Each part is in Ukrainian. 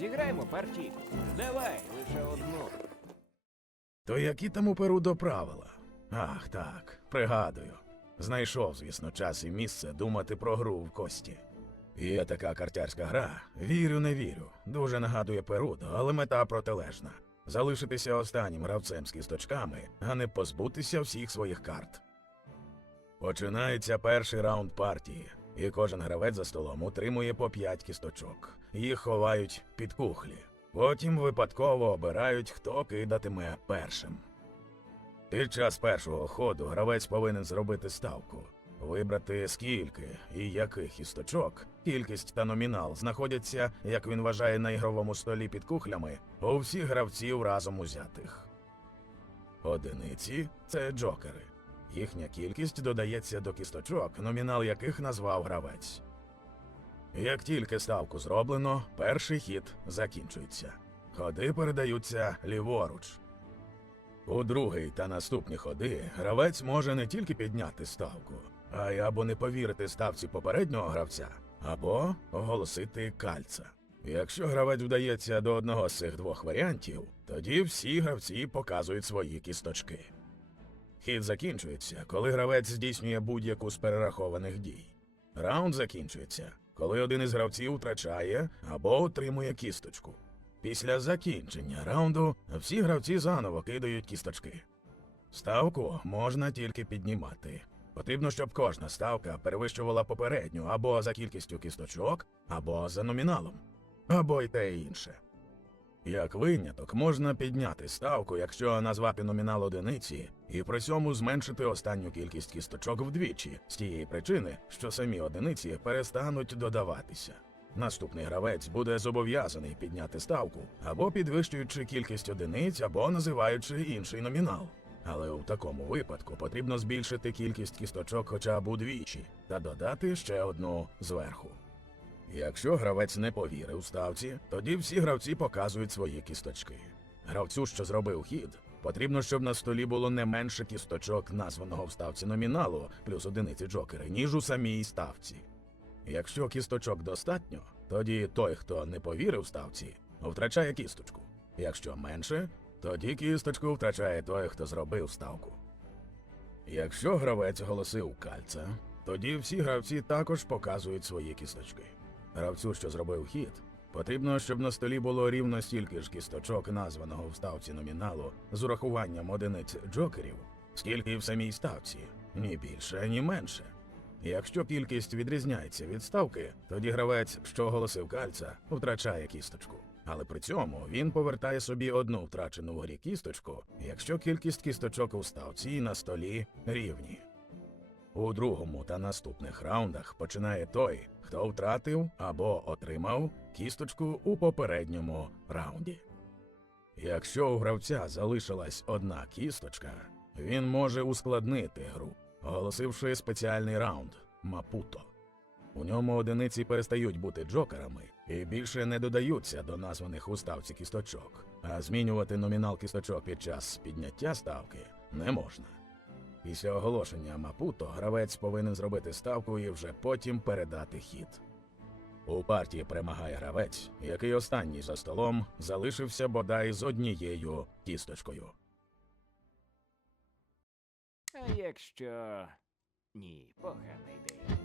Зіграємо партійку. Давай, лише одну. То які там у Перудо правила? Ах, так, пригадую. Знайшов, звісно, час і місце думати про гру в кості. Є така картярська гра. Вірю, не вірю. Дуже нагадує Перудо, але мета протилежна. Залишитися останнім гравцем з кісточками, а не позбутися всіх своїх карт. Починається перший раунд партії, і кожен гравець за столом утримує по п'ять кісточок. Їх ховають під кухлі. Потім випадково обирають, хто кидатиме першим. Під час першого ходу гравець повинен зробити ставку, вибрати скільки і яких кісточок, кількість та номінал знаходяться, як він вважає, на ігровому столі під кухлями у всіх гравців разом узятих. Одиниці це джокери. Їхня кількість додається до кісточок, номінал яких назвав гравець. Як тільки ставку зроблено, перший хід закінчується. Ходи передаються ліворуч. У другий та наступні ходи гравець може не тільки підняти ставку, а й або не повірити ставці попереднього гравця, або оголосити кальца. Якщо гравець вдається до одного з цих двох варіантів, тоді всі гравці показують свої кісточки. Хід закінчується, коли гравець здійснює будь-яку з перерахованих дій. Раунд закінчується, коли один із гравців втрачає або отримує кісточку. Після закінчення раунду всі гравці заново кидають кісточки. Ставку можна тільки піднімати. Потрібно, щоб кожна ставка перевищувала попередню або за кількістю кісточок, або за номіналом, або й те інше. Як виняток, можна підняти ставку, якщо назвати номінал одиниці, і при цьому зменшити останню кількість кісточок вдвічі, з тієї причини, що самі одиниці перестануть додаватися. Наступний гравець буде зобов'язаний підняти ставку або підвищуючи кількість одиниць, або називаючи інший номінал. Але у такому випадку потрібно збільшити кількість кісточок хоча б удвічі та додати ще одну зверху. Якщо гравець не повірив ставці, тоді всі гравці показують свої кісточки. Гравцю, що зробив хід, потрібно, щоб на столі було не менше кісточок названого в ставці номіналу плюс одиниці джокери, ніж у самій ставці. Якщо кісточок достатньо, тоді той, хто не повірив ставці, втрачає кісточку. Якщо менше, тоді кісточку втрачає той, хто зробив ставку. Якщо гравець оголосив кальца, тоді всі гравці також показують свої кісточки. Гравцю, що зробив хід, потрібно, щоб на столі було рівно стільки ж кісточок, названого в ставці номіналу, з урахуванням одиниць джокерів, скільки і в самій ставці, ні більше, ні менше. Якщо кількість відрізняється від ставки, тоді гравець, що оголосив кальца, втрачає кісточку. Але при цьому він повертає собі одну втрачену в грі кісточку, якщо кількість кісточок у ставці і на столі рівні. У другому та наступних раундах починає той, хто втратив або отримав кісточку у попередньому раунді. Якщо у гравця залишилась одна кісточка, він може ускладнити гру, оголосивши спеціальний раунд Мапуто. У ньому одиниці перестають бути джокерами і більше не додаються до названих у ставці кісточок, а змінювати номінал кісточок під час підняття ставки не можна. Після оголошення Мапуто гравець повинен зробити ставку і вже потім передати хід. У партії перемагає гравець, який останній за столом залишився бодай з однією кісточкою. А якщо. Ні, погана ідея.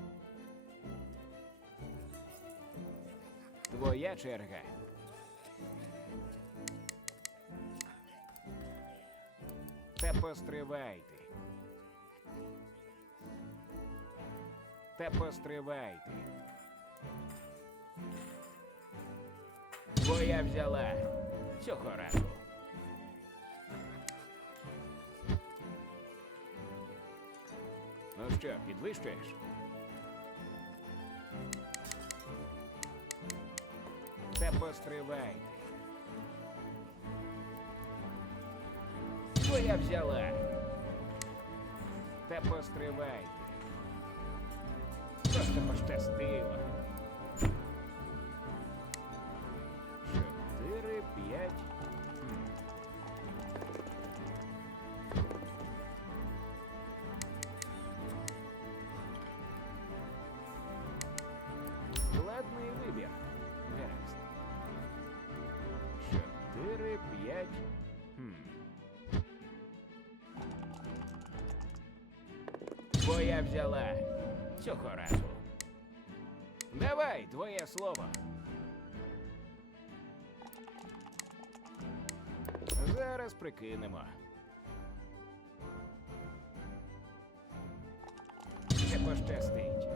Твоя черга. Та постривайте. Та постривайте. Твоя взяла цього разу. Ну що, підвищуєш? Та постривайте. Твоя взяла. Та постривайте. Просто пощастило. Чотири, п'ять. Складний вибір. Гаразд. п'ять. Хм. Твоя взяла цього разу. Давай, твоє слово. Зараз прикинемо. Не пощастить.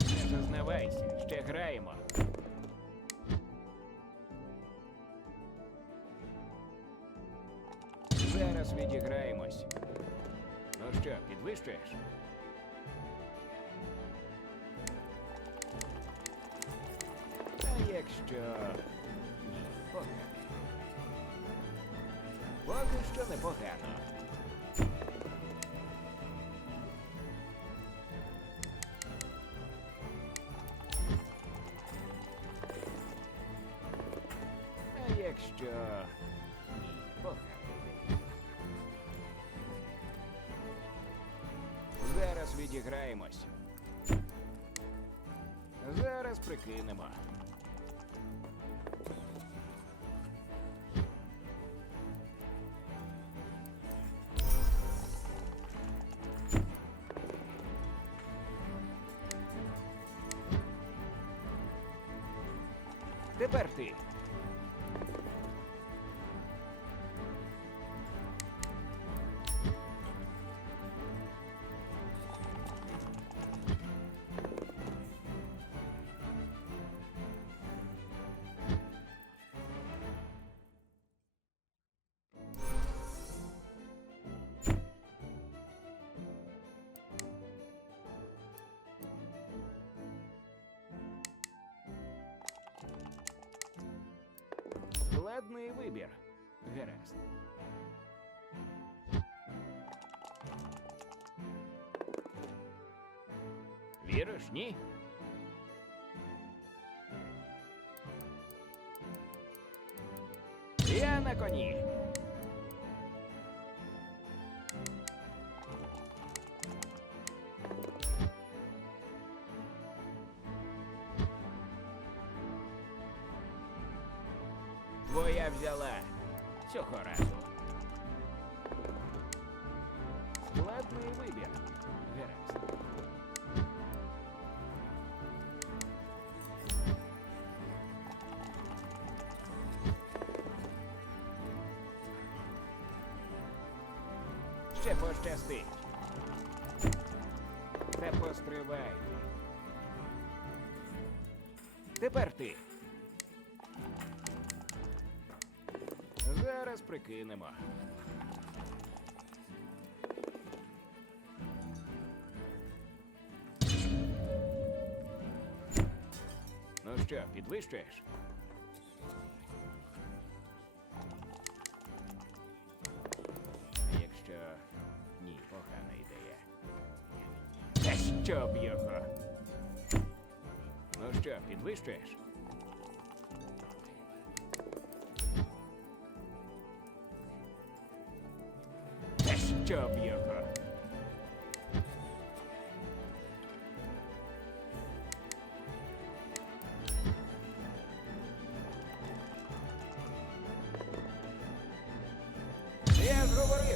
Не зазнавайся, ще граємо. Зараз відіграємось. Ну що, підвищуєш? А якщо. Ні. Поки що непогано. А якщо. Ні, погано. Зараз відіграємось. Зараз прикинемо. Тепер ти. Складний вибір. Гаразд. Віриш, ні? Я на коні. Взяла цього разу. Складний вибір. Гаразд. Ще пощастить. Та постривай. Тепер ти. Зараз прикинемо. Ну що, підвищуєш? Якщо ні, погана ідея. Та щоб його. Ну що, підвищуєш? Та щоб його. Я ж говорив,